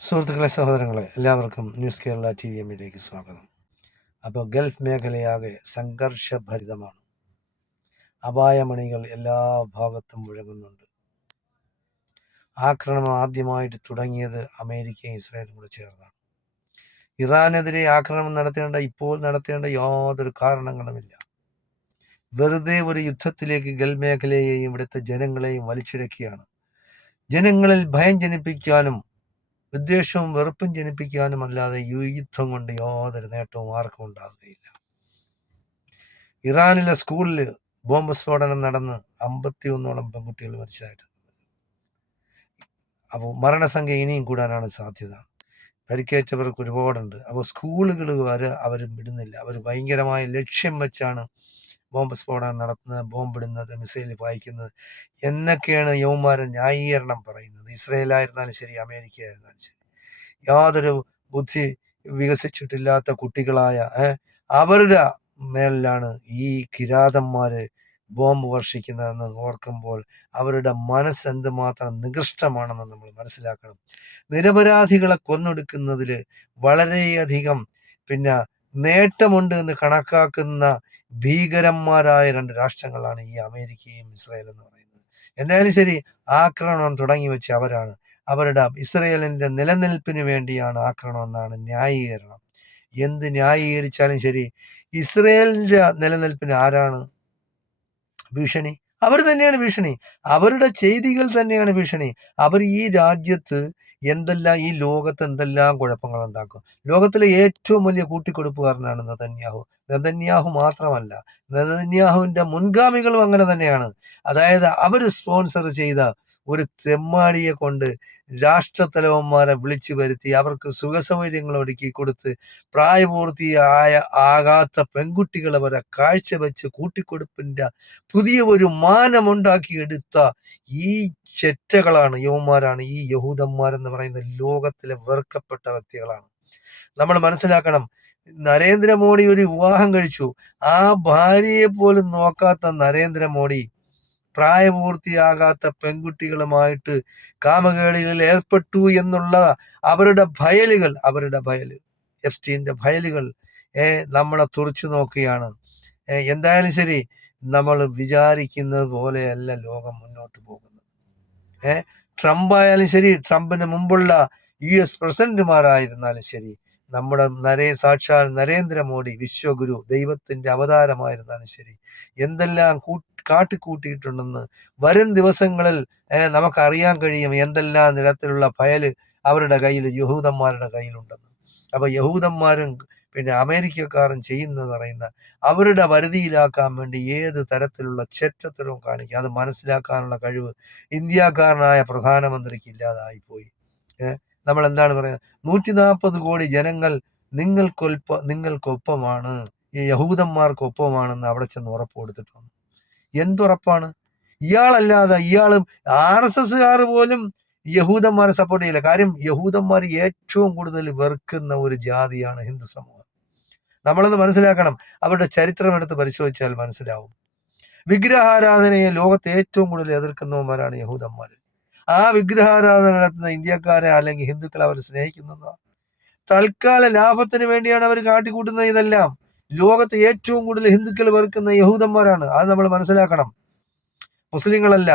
സുഹൃത്തുക്കളെ, സഹോദരങ്ങളെ, എല്ലാവർക്കും ന്യൂസ് കേരള TVMലേക്ക് സ്വാഗതം. അപ്പോൾ ഗൾഫ് മേഖലയാകെ സംഘർഷഭരിതമാണ്. അപായമണികൾ എല്ലാ ഭാഗത്തും മുഴങ്ങുന്നുണ്ട്. ആക്രമണം ആദ്യമായിട്ട് തുടങ്ങിയത് അമേരിക്കയും ഇസ്രായേലും കൂടെ ചേർന്നാണ്. ഇറാനെതിരെ ആക്രമണം നടത്തേണ്ട യാതൊരു കാരണങ്ങളുമില്ല. വെറുതെ ഒരു യുദ്ധത്തിലേക്ക് ഗൾഫ് മേഖലയെയും ഇവിടുത്തെ ജനങ്ങളെയും വലിച്ചിഴക്കുകയാണ്. ജനങ്ങളിൽ ഭയം ജനിപ്പിക്കാനും വിദ്വേഷവും വെറുപ്പും ജനിപ്പിക്കാനും അല്ലാതെ ഈ യുദ്ധം കൊണ്ട് യാതൊരു നേട്ടവും ആർക്കും ഉണ്ടാകുകയില്ല. ഇറാനിലെ സ്കൂളിൽ ബോംബ് സ്ഫോടനം നടന്ന് 51ഓളം പെൺകുട്ടികൾ മരിച്ചതായിട്ട്. അപ്പോൾ മരണസംഖ്യ ഇനിയും കൂടാനാണ് സാധ്യത. പരിക്കേറ്റവർക്ക് ഒരുപാടുണ്ട്. അപ്പോൾ സ്കൂളുകൾ വരെ അവർ വിടുന്നില്ല. അവർ ഭയങ്കരമായ ലക്ഷ്യം വെച്ചാണ് ബോംബ് സ്ഫോടനം നടത്തുന്നത്, ബോംബിടുന്നത്, മിസൈൽ പായിക്കുന്നത് എന്നൊക്കെയാണ് യൗമാരൻ ന്യായീകരണം പറയുന്നത്. ഇസ്രയേലായിരുന്നാലും ശരി, അമേരിക്ക ആയിരുന്നാലും ശരി, യാതൊരു ബുദ്ധി വികസിച്ചിട്ടില്ലാത്ത കുട്ടികളായ അവരുടെ മേലിലാണ് ഈ കിരാതന്മാര് ബോംബ് വർഷിക്കുന്നതെന്ന് ഓർക്കുമ്പോൾ അവരുടെ മനസ്സ് എന്തുമാത്രം നികൃഷ്ടമാണെന്ന് നമ്മൾ മനസ്സിലാക്കണം. നിരപരാധികളെ കൊന്നൊടുക്കുന്നതിൽ വളരെയധികം നേട്ടമുണ്ട് എന്ന് കണക്കാക്കുന്ന ഭീകരന്മാരായ രണ്ട് രാഷ്ട്രങ്ങളാണ് ഈ അമേരിക്കയും ഇസ്രായേൽ എന്ന് പറയുന്നത്. എന്തായാലും ശരി, ആക്രമണം തുടങ്ങി വെച്ച് അവരാണ്. അവരുടെ ഇസ്രയേലിന്റെ നിലനിൽപ്പിന് വേണ്ടിയാണ് ആക്രമണം എന്നാണ് ന്യായീകരണം. എന്ത് ന്യായീകരിച്ചാലും ശരി, ഇസ്രയേലിന്റെ നിലനിൽപ്പിന് ആരാണ് ഭീഷണി? അവർ തന്നെയാണ് ഭീഷണി. അവരുടെ ചെയ്തികൾ തന്നെയാണ് ഭീഷണി. അവർ ഈ രാജ്യത്ത് ഈ ലോകത്ത് എന്തെല്ലാം കുഴപ്പങ്ങൾ ഉണ്ടാക്കും. ലോകത്തിലെ ഏറ്റവും വലിയ കൂട്ടിക്കൊടുപ്പുകാരനാണ് നെതന്യാഹു മാത്രമല്ല, നെതന്യാഹുവിന്റെ മുൻഗാമികളും അങ്ങനെ തന്നെയാണ്. അതായത് അവർ സ്പോൺസർ ചെയ്ത ഒരു തെമ്മാടിയെ കൊണ്ട് രാഷ്ട്രത്തലവന്മാരെ വിളിച്ചു വരുത്തി അവർക്ക് സുഖസൗകര്യങ്ങൾ ഒരുക്കി കൊടുത്ത് ആകാത്ത പെൺകുട്ടികളെ വരെ കാഴ്ചവെച്ച് കൂട്ടിക്കൊടുപ്പിന്റെ പുതിയ ഒരു മാനമുണ്ടാക്കിയെടുത്ത ഈ ചെറ്റകളാണ് യൗമാരാണ് ഈ യഹൂദന്മാരെന്ന് പറയുന്ന ലോകത്തിലെ വെറുക്കപ്പെട്ട വ്യക്തികളാണ്. നമ്മൾ മനസ്സിലാക്കണം, നരേന്ദ്രമോദി ഒരു വിവാഹം കഴിച്ചു. ആ ഭാര്യയെ പോലും നോക്കാത്ത നരേന്ദ്രമോദി പ്രായപൂർത്തിയാകാത്ത പെൺകുട്ടികളുമായിട്ട് കാമകേളികളിൽ ഏർപ്പെട്ടു എന്നുള്ള അവരുടെ എഫ്സ്റ്റീന്റെ ഫയലുകൾ നമ്മളെ തുറച്ചു നോക്കുകയാണ്. എന്തായാലും ശരി, നമ്മൾ വിചാരിക്കുന്നത് പോലെയല്ല ലോകം മുന്നോട്ട് പോകുന്നത്. ട്രംപ് ആയാലും ശരി, ട്രംപിന് മുമ്പുള്ള US പ്രസിഡന്റുമാരായിരുന്നാലും ശരി, നമ്മുടെ സാക്ഷാൽ നരേന്ദ്രമോദി വിശ്വഗുരു, ദൈവത്തിന്റെ അവതാരമായിരുന്നാലും ശരി, എന്തെല്ലാം കാട്ടിക്കൂട്ടിയിട്ടുണ്ടെന്ന് വരും ദിവസങ്ങളിൽ നമുക്കറിയാൻ കഴിയും. എന്തെല്ലാം നിലത്തിലുള്ള ഫയല് അവരുടെ കയ്യിൽ, യഹൂദന്മാരുടെ കയ്യിലുണ്ടെന്ന്. അപ്പൊ യഹൂദന്മാരും അമേരിക്കക്കാരും ചെയ്യുന്നത് പറയുന്ന അവരുടെ വരുതിയിലാക്കാൻ വേണ്ടി ഏത് തരത്തിലുള്ള ചെറ്റത്തരവും കാണിക്കുക. അത് മനസ്സിലാക്കാനുള്ള കഴിവ് ഇന്ത്യക്കാരനായ പ്രധാനമന്ത്രിക്ക് ഇല്ലാതായിപ്പോയി. നമ്മൾ എന്താണ് പറയുന്നത്? 140 കോടി ജനങ്ങൾ നിങ്ങൾക്കൊപ്പമാണ്, ഈ യഹൂദന്മാർക്കൊപ്പമാണെന്ന് അവിടെ ചെന്ന് ഉറപ്പ് കൊടുത്തിട്ട് വന്നു. എന്തുറപ്പാണ്? ഇയാളല്ലാതെ RSSകാർ പോലും യഹൂദന്മാരെ സപ്പോർട്ട് ചെയ്യില്ല. കാര്യം യഹൂദന്മാർ ഏറ്റവും കൂടുതൽ വെറുക്കുന്ന ഒരു ജാതിയാണ് ഹിന്ദു സമൂഹം. നമ്മളൊന്ന് മനസ്സിലാക്കണം. അവരുടെ ചരിത്രം എടുത്ത് പരിശോധിച്ചാൽ മനസ്സിലാവും. വിഗ്രഹാരാധനയെ ലോകത്ത് ഏറ്റവും കൂടുതൽ എതിർക്കുന്നവന്മാരാണ് യഹൂദന്മാർ. ആ വിഗ്രഹാരാധന നടത്തുന്ന ഇന്ത്യക്കാരെ അല്ലെങ്കിൽ ഹിന്ദുക്കളെ അവർ സ്നേഹിക്കുന്നതാ. തൽക്കാല ലാഭത്തിന് വേണ്ടിയാണ് അവർ കാട്ടിക്കൂട്ടുന്നത്. ഇതെല്ലാം ലോകത്ത് ഏറ്റവും കൂടുതൽ ഹിന്ദുക്കൾ വെറുക്കുന്ന യഹൂദന്മാരാണ്. അത് നമ്മൾ മനസ്സിലാക്കണം. മുസ്ലിങ്ങളല്ല.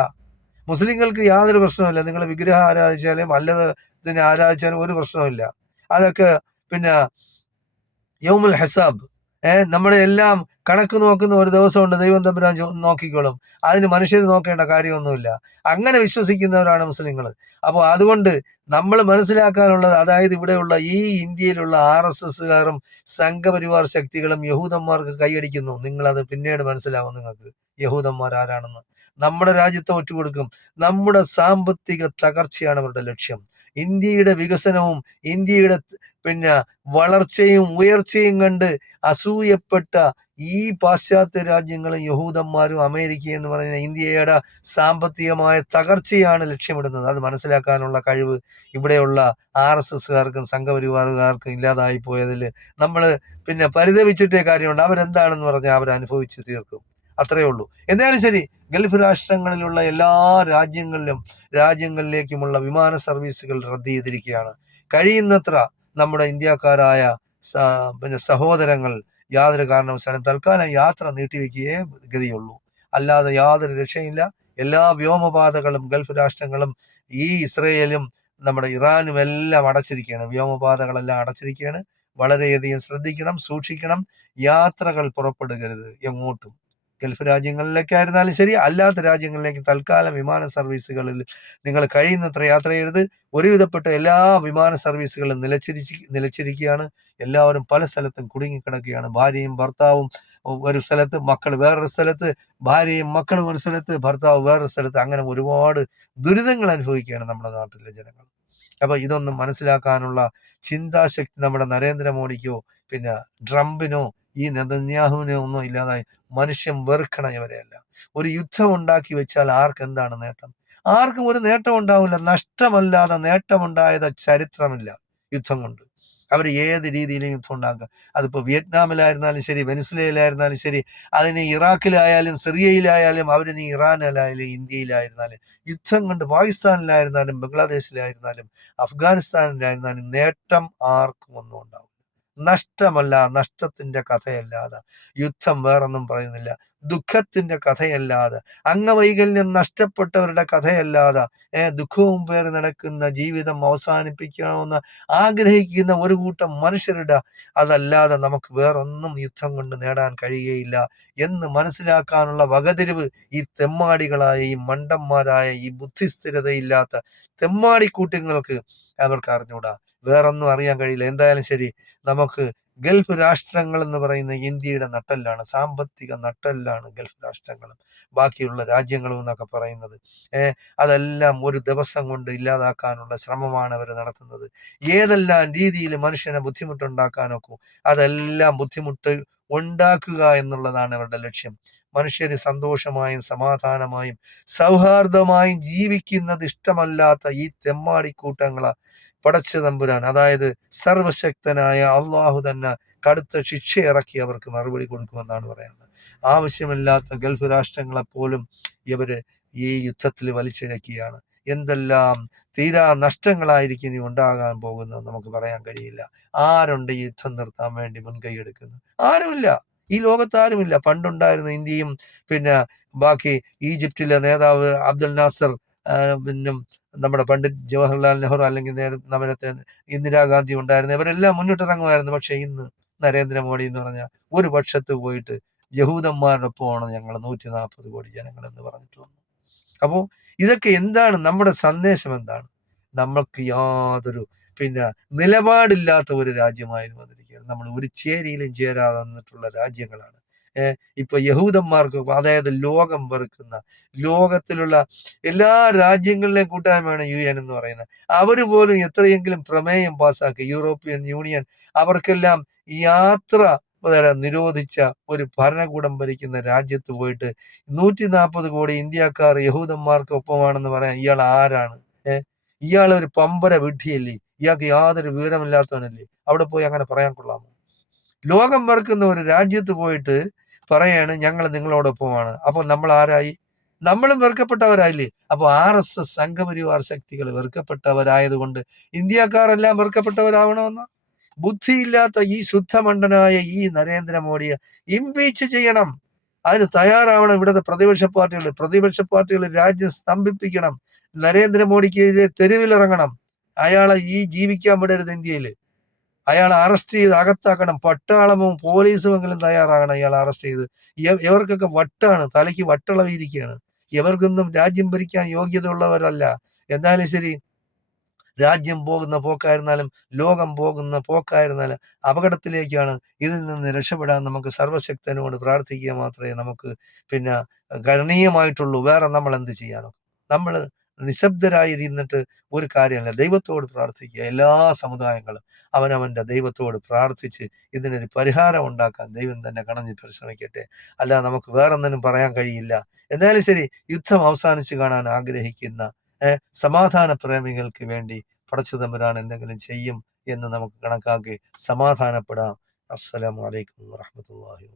മുസ്ലിങ്ങൾക്ക് യാതൊരു പ്രശ്നവുമില്ല. നിങ്ങൾ വിഗ്രഹം ആരാധിച്ചാലും അല്ലതിനെ ആരാധിച്ചാലും ഒരു പ്രശ്നവുമില്ല. അതൊക്കെ യൗമുൽ ഹസാബ്, നമ്മുടെ എല്ലാം കണക്ക് നോക്കുന്ന ഒരു ദിവസമുണ്ട്, ദൈവം തമ്പുരാൻ നോക്കിക്കോളും. അതിന് മനുഷ്യർ നോക്കേണ്ട കാര്യമൊന്നുമില്ല. അങ്ങനെ വിശ്വസിക്കുന്നവരാണ് മുസ്ലിങ്ങൾ. അപ്പോൾ അതുകൊണ്ട് നമ്മൾ മനസ്സിലാക്കാനുള്ളത്, അതായത് ഇവിടെയുള്ള ഈ ഇന്ത്യയിലുള്ള RSSകാരും സംഘപരിവാർ ശക്തികളും യഹൂദന്മാർക്ക് കൈയടിക്കുന്നു. നിങ്ങളത് പിന്നീട് മനസ്സിലാവും നിങ്ങൾക്ക് യഹൂദന്മാർ ആരാണെന്ന്. നമ്മുടെ രാജ്യത്തെ ഒറ്റുകൊടുക്കും. നമ്മുടെ സാമ്പത്തിക തകർച്ചയാണ് അവരുടെ ലക്ഷ്യം. ഇന്ത്യയുടെ വികസനവും ഇന്ത്യയുടെ വളർച്ചയും ഉയർച്ചയും കണ്ട് അസൂയപ്പെട്ട ഈ പാശ്ചാത്യ രാജ്യങ്ങളും യഹൂദന്മാരും അമേരിക്ക എന്ന് പറയുന്ന ഇന്ത്യയുടെ സാമ്പത്തികമായ തകർച്ചയാണ് ലക്ഷ്യമിടുന്നത്. അത് മനസ്സിലാക്കാനുള്ള കഴിവ് ഇവിടെയുള്ള RSSകാർക്കും സംഘപരിവാറുകാർക്കും ഇല്ലാതായി പോയതിൽ നമ്മൾ പരിതപിച്ചിട്ടേ കാര്യമുണ്ട്. അവരെന്താണെന്ന് പറഞ്ഞാൽ അവരനുഭവിച്ച് തീർക്കും. അത്രയേ ഉള്ളൂ. എന്തായാലും ശരി, ഗൾഫ് രാഷ്ട്രങ്ങളിലുള്ള എല്ലാ രാജ്യങ്ങളിലേക്കുമുള്ള വിമാന സർവീസുകൾ റദ്ദ് ചെയ്തിരിക്കുകയാണ്. കഴിയുന്നത്ര നമ്മുടെ ഇന്ത്യക്കാരായ പിന്നെ സഹോദരങ്ങൾ യാതൊരു കാരണവശാലും തൽക്കാലം യാത്ര നീട്ടിവെക്കുകയേ ഗതിയുള്ളൂ. അല്ലാതെ യാതൊരു രക്ഷയില്ല. എല്ലാ വ്യോമപാതകളും ഗൾഫ് രാഷ്ട്രങ്ങളും ഈ ഇസ്രയേലും നമ്മുടെ ഇറാനും എല്ലാം അടച്ചിരിക്കുകയാണ്. വ്യോമപാതകളെല്ലാം അടച്ചിരിക്കുകയാണ്. വളരെയധികം ശ്രദ്ധിക്കണം, സൂക്ഷിക്കണം. യാത്രകൾ പുറപ്പെടുകരുത് എങ്ങോട്ടും. ഗൾഫ് രാജ്യങ്ങളിലേക്കായിരുന്നാലും ശരി, അല്ലാത്ത രാജ്യങ്ങളിലേക്ക് തൽക്കാലം വിമാന സർവീസുകളിൽ നിങ്ങൾ കഴിയുന്നത്ര യാത്ര ചെയ്യരുത്. ഒരുവിധപ്പെട്ട എല്ലാ വിമാന സർവീസുകളും നിലച്ചിരിക്കുകയാണ്. എല്ലാവരും പല സ്ഥലത്തും കുടുങ്ങിക്കിടക്കുകയാണ്. ഭാര്യയും ഭർത്താവും ഒരു സ്ഥലത്ത്, മക്കൾ വേറൊരു സ്ഥലത്ത്, ഭാര്യയും മക്കളും ഒരു സ്ഥലത്ത്, ഭർത്താവ് വേറൊരു സ്ഥലത്ത്. അങ്ങനെ ഒരുപാട് ദുരിതങ്ങൾ അനുഭവിക്കുകയാണ് നമ്മുടെ നാട്ടിലെ ജനങ്ങൾ. അപ്പൊ ഇതൊന്നും മനസ്സിലാക്കാനുള്ള ചിന്താശക്തി നമ്മുടെ നരേന്ദ്രമോദിക്കോ പിന്നെ ട്രംപിനോ ഈ നെതന്യാഹുവിനോ ഒന്നും ഇല്ലാതായി. മനുഷ്യൻ വെറുക്കണ ഇവരെയല്ല. ഒരു യുദ്ധം ഉണ്ടാക്കി വെച്ചാൽ ആർക്കെന്താണ് നേട്ടം? ആർക്കും ഒരു നേട്ടം ഉണ്ടാവില്ല. നഷ്ടമല്ലാതെ നേട്ടമുണ്ടായത് ചരിത്രമില്ല യുദ്ധം കൊണ്ട്. അവർ ഏത് രീതിയിലും യുദ്ധം ഉണ്ടാക്കുക. അതിപ്പോൾ വിയറ്റ്നാമിലായിരുന്നാലും ശരി, വെനിസ്വേലയിലായിരുന്നാലും ശരി, അതിന് ഇറാഖിലായാലും സിറിയയിലായാലും, അവരിനി ഇറാനിലായാലും ഇന്ത്യയിലായിരുന്നാലും, യുദ്ധം കൊണ്ട് പാകിസ്ഥാനിലായിരുന്നാലും ബംഗ്ലാദേശിലായിരുന്നാലും അഫ്ഗാനിസ്ഥാനിലായിരുന്നാലും നേട്ടം ആർക്കും ഒന്നും ഉണ്ടാവില്ല. നഷ്ടമല്ല, നഷ്ടത്തിന്റെ കഥയല്ലാതെ യുദ്ധം വേറൊന്നും പറയുന്നില്ല. ദുഃഖത്തിന്റെ കഥയല്ലാതെ, അംഗവൈകല്യം നഷ്ടപ്പെട്ടവരുടെ കഥയല്ലാതെ, ദുഃഖവും പേര് നടക്കുന്ന ജീവിതം അവസാനിപ്പിക്കണമെന്ന് ആഗ്രഹിക്കുന്ന ഒരു കൂട്ടം മനുഷ്യരുടെ അതല്ലാതെ നമുക്ക് വേറൊന്നും യുദ്ധം കൊണ്ട് നേടാൻ കഴിയുകയില്ല എന്ന് മനസ്സിലാക്കാനുള്ള വകതിരിവ് ഈ തെമ്മാടികളായ, ഈ മണ്ടന്മാരായ, ഈ ബുദ്ധിസ്ഥിരതയില്ലാത്ത തെമ്മാടിക്കൂട്ടങ്ങൾക്ക് അവർക്ക് അറിഞ്ഞൂടാ. വേറൊന്നും അറിയാൻ കഴിയില്ല. എന്തായാലും ശരി, നമുക്ക് ഗൾഫ് രാഷ്ട്രങ്ങൾ എന്ന് പറയുന്ന ഇന്ത്യയുടെ നട്ടെല്ലാണ്, സാമ്പത്തിക നട്ടെല്ലാണ് ഗൾഫ് രാഷ്ട്രങ്ങളും ബാക്കിയുള്ള രാജ്യങ്ങളും എന്നൊക്കെ പറയുന്നത്. അതെല്ലാം ഒരു ദിവസം കൊണ്ട് ഇല്ലാതാക്കാനുള്ള ശ്രമമാണ് അവർ നടത്തുന്നത്. ഏതെല്ലാം രീതിയിൽ മനുഷ്യനെ ബുദ്ധിമുട്ടുണ്ടാക്കാനൊക്കെ അതെല്ലാം ബുദ്ധിമുട്ട് ഉണ്ടാക്കുക എന്നുള്ളതാണ് അവരുടെ ലക്ഷ്യം. മനുഷ്യര് സന്തോഷമായും സമാധാനമായും സൗഹാർദ്ദമായും ജീവിക്കുന്നത് ഇഷ്ടമല്ലാത്ത ഈ തെമ്മാടിക്കൂട്ടങ്ങളെ പടച്ച തമ്പുരാൻ, അതായത് സർവശക്തനായ അള്ളാഹു തന്നെ കടുത്ത ശിക്ഷ ഇറക്കി അവർക്ക് മറുപടി കൊടുക്കുമെന്നാണ് പറയുന്നത്. ആവശ്യമില്ലാത്ത ഗൾഫ് രാഷ്ട്രങ്ങളെപ്പോലും ഇവര് ഈ യുദ്ധത്തിൽ വലിച്ചിഴക്കുകയാണ്. എന്തെല്ലാം തീരാ നഷ്ടങ്ങളായിരിക്കും ഇനി ഉണ്ടാകാൻ പോകുന്നത് നമുക്ക് പറയാൻ കഴിയില്ല. ആരുണ്ട് ഈ യുദ്ധം നിർത്താൻ വേണ്ടി മുൻകൈ എടുക്കുന്നത്? ആരുമില്ല. ഈ ലോകത്ത് ആരുമില്ല. പണ്ടുണ്ടായിരുന്ന ഇന്ത്യയും പിന്നെ ബാക്കി ഈജിപ്തിലെ നേതാവ് അബ്ദുൽ നാസർ, പിന്നെ നമ്മുടെ പണ്ഡിറ്റ് ജവഹർലാൽ നെഹ്റു, അല്ലെങ്കിൽ നമ്മുടെ ഇന്ദിരാഗാന്ധി ഉണ്ടായിരുന്നു. ഇവരെല്ലാം മുന്നിട്ടിറങ്ങുമായിരുന്നു. പക്ഷെ ഇന്ന് നരേന്ദ്രമോദി എന്ന് പറഞ്ഞാൽ ഒരു പക്ഷത്ത് പോയിട്ട് യഹൂദന്മാരോടൊപ്പമാണ് ഞങ്ങൾ 140 കോടി ജനങ്ങൾ എന്ന് പറഞ്ഞിട്ട് വന്നു. അപ്പോ ഇതൊക്കെ എന്താണ്? നമ്മുടെ സന്ദേശം എന്താണ്? നമ്മൾക്ക് യാതൊരു പിന്നെ നിലപാടില്ലാത്ത ഒരു രാജ്യമായി വന്നിരിക്കുകയാണ്. നമ്മൾ ഒരു ചേരിയിലും ചേരാതെ നിന്നിട്ടുള്ള രാജ്യങ്ങളാണ്. ഇപ്പൊ യഹൂദന്മാർക്ക്, അതായത് ലോകം വെറുക്കുന്ന, ലോകത്തിലുള്ള എല്ലാ രാജ്യങ്ങളിലെയും കൂട്ടായ്മയാണ് UN എന്ന് പറയുന്നത്. അവര് പോലും എത്രയെങ്കിലും പ്രമേയം പാസ്സാക്കി. യൂറോപ്യൻ യൂണിയൻ അവർക്കെല്ലാം യാത്ര നിരോധിച്ച ഒരു ഭരണകൂടം ഭരിക്കുന്ന രാജ്യത്ത് പോയിട്ട് 140 കോടി ഇന്ത്യക്കാർ യഹൂദന്മാർക്ക് ഒപ്പമാണെന്ന് പറയാൻ ഇയാൾ ആരാണ്? ഇയാൾ ഒരു പമ്പര വിഡ്ഢിയല്ലേ? ഇയാൾക്ക് യാതൊരു വിവരമില്ലാത്തവനല്ലേ? അവിടെ പോയി അങ്ങനെ പറയാൻ കൊള്ളാമോ? ലോകം വെറുക്കുന്ന ഒരു രാജ്യത്ത് പോയിട്ട് പറയാണ് ഞങ്ങൾ നിങ്ങളോടൊപ്പമാണ്. അപ്പൊ നമ്മൾ ആരായി? നമ്മളും വെറുക്കപ്പെട്ടവരായില്ലേ? അപ്പൊ RSS സംഘപരിവാർ ശക്തികൾ വെറുക്കപ്പെട്ടവരായതുകൊണ്ട് ഇന്ത്യക്കാരെല്ലാം വെറുക്കപ്പെട്ടവരാവണമെന്ന? ബുദ്ധിയില്ലാത്ത ഈ ശുദ്ധമണ്ഡനായ ഈ നരേന്ദ്രമോദിയെ ഇംപീച്ച് ചെയ്യണം. അതിന് തയ്യാറാവണം ഇവിടുത്തെ പ്രതിപക്ഷ പാർട്ടികൾ രാജ്യം സ്തംഭിപ്പിക്കണം. നരേന്ദ്രമോദിക്കെതിരെ തെരുവിലിറങ്ങണം. അയാളെ ജീവിക്കാൻ വിടരുത് ഇന്ത്യയിൽ. അയാളെ അറസ്റ്റ് ചെയ്ത് അകത്താക്കണം. പട്ടാളവും പോലീസുമെങ്കിലും തയ്യാറാകണം ഇയാളെ അറസ്റ്റ് ചെയ്ത്. ഇവർക്കൊക്കെ വട്ടാണ്, തലയ്ക്ക് വട്ടളവിയിരിക്കുകയാണ്. ഇവർക്കൊന്നും രാജ്യം ഭരിക്കാൻ യോഗ്യത ഉള്ളവരല്ല. എന്നാലും ശരി, രാജ്യം പോകുന്ന പോക്കായിരുന്നാലും ലോകം പോകുന്ന പോക്കായിരുന്നാലും അപകടത്തിലേക്കാണ്. ഇതിൽ നിന്ന് രക്ഷപ്പെടാൻ നമുക്ക് സർവശക്തനോട് പ്രാർത്ഥിക്കുക മാത്രമേ നമുക്ക് പിന്നെ കരണീയമായിട്ടുള്ളൂ. വേറെ നമ്മൾ എന്ത് ചെയ്യാനോ? നമ്മൾ നിശബ്ദരായി ഇരുന്നിട്ട് ഒരു കാര്യമല്ല. ദൈവത്തോട് പ്രാർത്ഥിക്കുക. എല്ലാ സമുദായങ്ങളും അവനവന്റെ ദൈവത്തോട് പ്രാർത്ഥിച്ച് ഇതിനൊരു പരിഹാരം ഉണ്ടാക്കാൻ ദൈവം തന്നെ കണഞ്ഞ് പരിശ്രമിക്കട്ടെ. അല്ല നമുക്ക് വേറൊന്നിനും പറയാൻ കഴിയില്ല. എന്തായാലും ശരി, യുദ്ധം അവസാനിച്ച് കാണാൻ ആഗ്രഹിക്കുന്ന സമാധാന പ്രേമികൾക്ക് വേണ്ടി പടച്ചതമ്പുരാൻ എന്തെങ്കിലും ചെയ്യും എന്ന് നമുക്ക് കണക്കാക്കി സമാധാനപ്പെടാം. അസ്സലാമു അലൈക്കും വറഹ്മത്തുള്ളാഹി.